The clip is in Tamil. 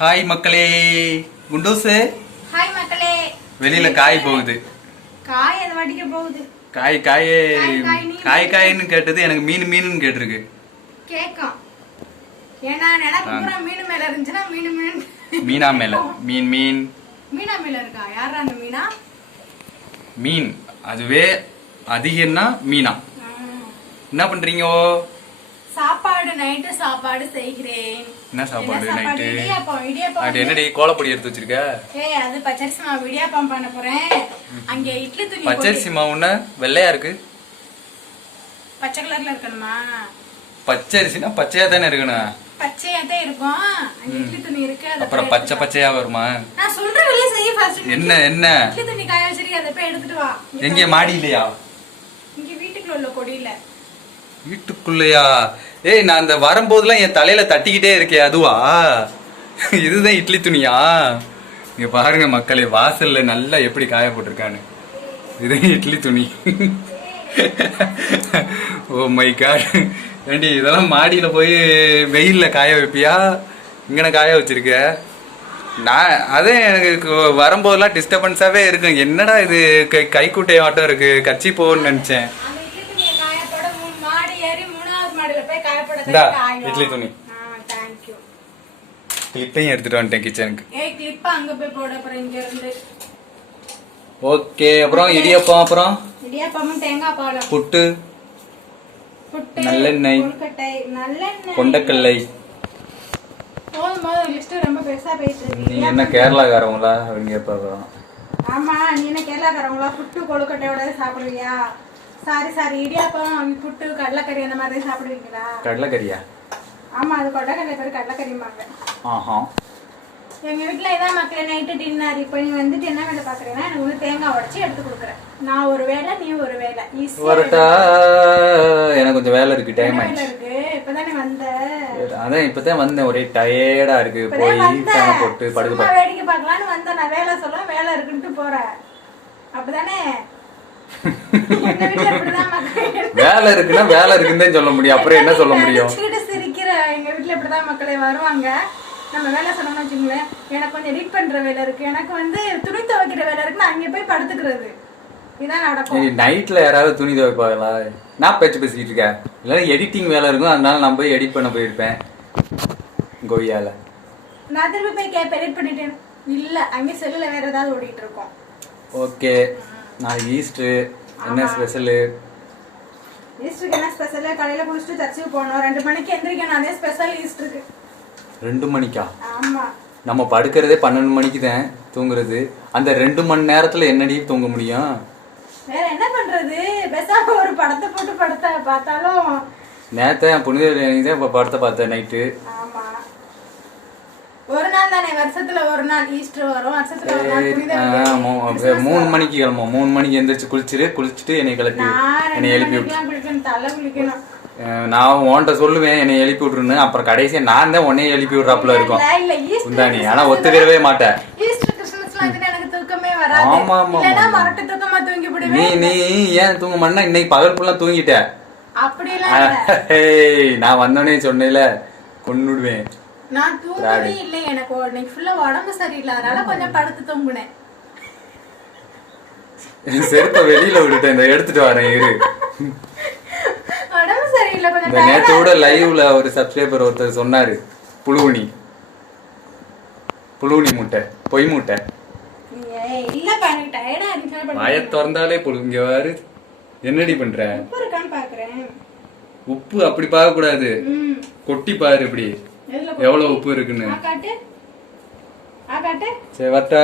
ஹாய் மக்களே. குண்டூஸ் ஹாய் மக்களே. வெளியில காய் போகுது. காய் அது வாட்டிக்க போகுது. காய் காயே. காய், காய், நீ காய் காயின்னு கேட்டது எனக்கு மீன் மீன் கேட்டிருக்கு. கேக்கும் ஏன்னா பூரா மீன் மேல இருந்துச்சுன்னா மீன் மீன். மீனா மேல. மீன் மீன். மீனா மேல இருக்கா? யாரா அந்த மீனா? மீன். அதுவே அதிகம்னா மீனா. என்ன பண்றீங்க? சாப்பாடு நைட்டு சாப்பாடு செய்கிறேன். என்ன சாப்பாடு? நைட்டு இடியாப்பம் இடியாப்பம் அது என்னடி கோலப்பொடி எடுத்து வச்சிருக்க? ஏய் அது பச்சரிசி மாவு இடியாப்பம் பண்ண போறேன். அங்க இட்லி துணி பச்சரிசி மாவுன்னா வெள்ளையா இருக்கு? பச்சை கலர்ல இருக்கணுமா? பச்சரிசினா பச்சையா தானே இருக்கணும். பச்சையா தான் இருக்கும். இட்லி துணி இருக்கு அப்புறம் பச்சை பச்சையா வருமா. நான் சொல்ற வேலையை செய்ய ஃபர்ஸ்ட் என்ன என்ன? இட்லி துணி காய வச்சிருக்க அதை போய் எடுத்துட்டு வா. எங்க மாடி இல்லையா? இங்க வீட்டுக்குள்ள உள்ள கொடியில வீட்டுக்குள்ளயா? ஏய் நான் அந்த வரும்போதெல்லாம் என் தலையில தட்டிக்கிட்டே இருக்கேன் அதுவா? இதுதான் இட்லி துணியா? இங்க பாருங்க மக்களே வாசல்ல நல்லா எப்படி காய போட்டிருக்கான்னு. இது இட்லி துணி. Oh my God. ஏண்டி இதெல்லாம் மாடியில் போய் வெயிலில் காய வைப்பியா? இங்கே காய வச்சிருக்க? நான் அதே எனக்கு வரும்போதெல்லாம் டிஸ்டர்பன்ஸாகவே இருக்கும். என்னடா இது? கை கைக்குட்டை ஆட்டம் இருக்குது கட்சி போகணும்னு நினச்சேன் அந்த இட்லி துணியை காயப்போட மூணு மாடி ஏறி மூணாவது மாடியில போய் காயப்போட இந்தா, இட்லி துணி. கிளிப்பையும் எடுத்துட்டு வந்துட்டேன் கிச்சனுக்கு ஏய் கிளிப்ப அங்க போய் போட போறேன் இங்க இருந்து ஓகே அப்புறம் இடியப்பம் அப்புறம்? இடியாப்பமும் தேங்காய் பாலும். புட்டு. புட்டு நல்லெண்ணெய். கொண்டக்கல்லை. என்ன கேரளாக்காரவங்களா? அவங்க ஆமா நீ என்ன கேரளாக்காரங்களா புட்டு கொழுக்கட்டையோட சாப்பிடுவியா சாரி சாரி. இடியாப்பம் புட்டு கடலைக்கறி அந்த மாதிரி சாப்பிடுவீங்களா? கடலைக்கறியா? ஆமா அது கொண்டக்கடலை பேர் கடலைக்கறிம்பாங்க. ஆஹா. எங்க வீட்ல இதான் மக்களே நைட்டு டின்னர் இப்போ நீ வந்துட்டு என்ன வேலை பாக்குறேன்னா எனக்கு வந்து தேங்காய் உடைச்சி எடுத்து கொடுக்குறேன். நான் ஒரு வேலை நீ ஒரு வேலை வரட்டா. எனக்கு கொஞ்சம் வேலை இருக்கு டைம் ஆயிடுச்சு. இருக்கு? இப்பதானே வந்த. அதான் இப்பதான் வந்தேன். ஒரே டயர்டா இருக்கு. போய் ஃபேனை போட்டு பாரு வேடிக்கை பார்க்கலான்னு வந்தேன். நான் வேலை சொல்ல வேலை இருக்குன்ட்டு போறேன். அப்படிதானே? வேலை இருக்குன்னா வேலை இருக்குன்னு சொல்ல முடியும். அப்புறம் என்ன சொல்ல முடியும்? சிரிக்கிற எங்க வீட்ல இப்படிதான் மக்களே வருவாங்க. நம்ம வேலை சொன்னோம்னு வச்சுங்களேன் எனக்கு கொஞ்சம் எடிட் பண்ற வேலை இருக்கு. எனக்கு வந்து துணி துவைக்கிற வேலை இருக்கு நான் அங்கே போய் படுத்துக்கிறது. நைட்ல யாராவது துணி துவைப்பாங்களா? நான் பேச்சு பேசிக்கிட்டு இருக்கேன் இல்லைன்னா எடிட்டிங் வேலை இருக்கும். அதனால நான் போய் எடிட் பண்ண போயிருப்பேன். கொய்யால. நான் திருப்பி போய் கேட்பேன் எடிட் பண்ணிட்டேன் இல்ல அங்கே செல்லுல வேற ஏதாவது ஓடிட்டு இருக்கோம். ஓகே. நாளைக்கு ஈஸ்டர் என்ன ஸ்பெஷலு? ஈஸ்டருக்கு என்ன ஸ்பெஷலா? காலையில குளிச்சுட்டு சர்ச்சுக்கு போகணும். ரெண்டு மணிக்கு எந்திரிக்கணும். அதே ஸ்பெஷல் ஈஸ்டருக்கு ரெண்டு மணிக்கா? ஆமா. நம்ம படுக்கிறதே பன்னெண்டு மணிக்கு தான் தூங்குறது. அந்த ரெண்டு மணி நேரத்துல என்னடி தூங்க முடியும்? வேற என்ன பண்றது? பேசாம ஒரு படத்தை போட்டு படத்தை பார்த்தாலும் நேத்த புனித தான் இப்போ படத்தை பார்த்தேன் நைட்டு. ஒரு நாள் தானே வருஷத்துல ஒரு நாள் ஈஸ்டர் வரும். வருஷத்துல ஒரு நாள் புனித வெள்ளி. மூணு மணிக்கு கிளம்புவோம். மூணு மணிக்கு எந்திரிச்சு குளிச்சுட்டு குளிச்சுட்டு என்னை கிளப்பி என்னை எழுப்பி விட்டு தலை குளிக்கணும். நான் உன்கிட்ட சொல்லுவேன் என்னை எழுப்பி விட்டுருன்னு. அப்புறம் கடைசியா நான் தான் உன்னைய எழுப்பி விடுறாப்புல இருக்கும். உண்டானி ஆனா ஒத்துக்கிறவே மாட்டேன். ஆமா, ஆமா, நீ நீ ஏன் தூங்க மாட்டேன்னா இன்னைக்கு பகல் ஃபுல்லா தூங்கிட்ட நான் வந்தோடனே சொன்னேல கொன்னுடுவேன். நான் தூங்கவே இல்லை எனக்கு. இன்னைக்கு ஃபுல்லா உடம்பு சரியில்லை. அதனால கொஞ்சம் படுத்து தூங்குனேன். செருப்ப வெளியில விட்டுட்டேன் இந்த எடுத்துட்டு வரேன் இரு. உடம்பு சரியில்லை. கொஞ்சம் இந்த நேத்து கூட லைவ்ல ஒரு சப்ஸ்கிரைபர் ஒருத்தர் சொன்னாரு. புழுவுனி. புழுவுனி முட்டை. பொய் முட்டை. வாய திறந்தாலே புழு இங்க வாரு என்னடி பண்ற? உப்பு அப்படி பார்க்க கூடாது கொட்டி பாரு இப்படி. எவ்வளவு உப்பு இருக்குன்னு? சரி வட்டா